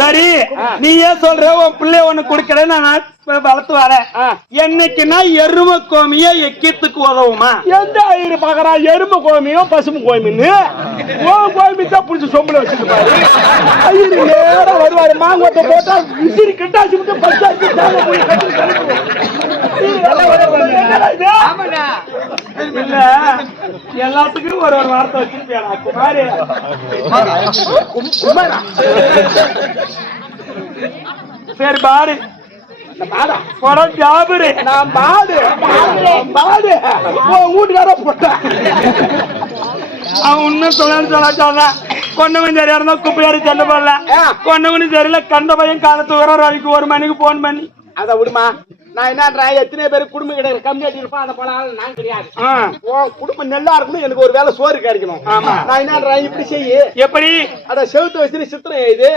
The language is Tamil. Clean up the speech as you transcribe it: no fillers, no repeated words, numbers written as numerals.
சரி நீ ஏன் சொல்ற உன் பிள்ளை ஒண்ணு குடுக்கறேன் நான் வளர்த்து வரேன். என்னைக்குன்னா எரும கோமிய எக்கித்துக்கு உதவுமா? எந்த ஐயரு பாக்குறா? எரும கோமியும் பசும கோமின்னு கோமி தான் புடிச்சு சொம்புல வச்சுட்டு பாரு. ஐயரு நேரம் வருவாரு, மாங்கொட்டை போட்டா விசிறி கட்டாச்சு விட்டு பச்சாச்சு இல்ல எல்லாத்துக்கும் ஒரு ஒரு வார்த்தை வச்சிருப்பியா குமாரி? சரி பாரு ஜாபரு நான் பாடு வீட்டுக்கார போட்டேன். அவன் இன்னும் சொல்லான்னு கொண்டவன் சரியா இருந்தா குப்பையாரி செல்ல போடல, கொண்டவனு சரியில்ல கண்ட பையன் காலத்து வர வரைக்கும் 1 மணிக்கு போன் பண்ணி அத விடுமா. நான் என்ன எத்தனை பேர் குடும்பம் கிடையாது கம்மியாட்டி இருப்பான். அதை போல நான் கிடையாது. குடும்பம் நல்லா இருக்கணும், எனக்கு ஒரு வேலை சோறு கிடைக்கணும். நான் என்ன இப்படி செய்ய எப்படி அத செவுத்து வச்சு சித்திரம் இது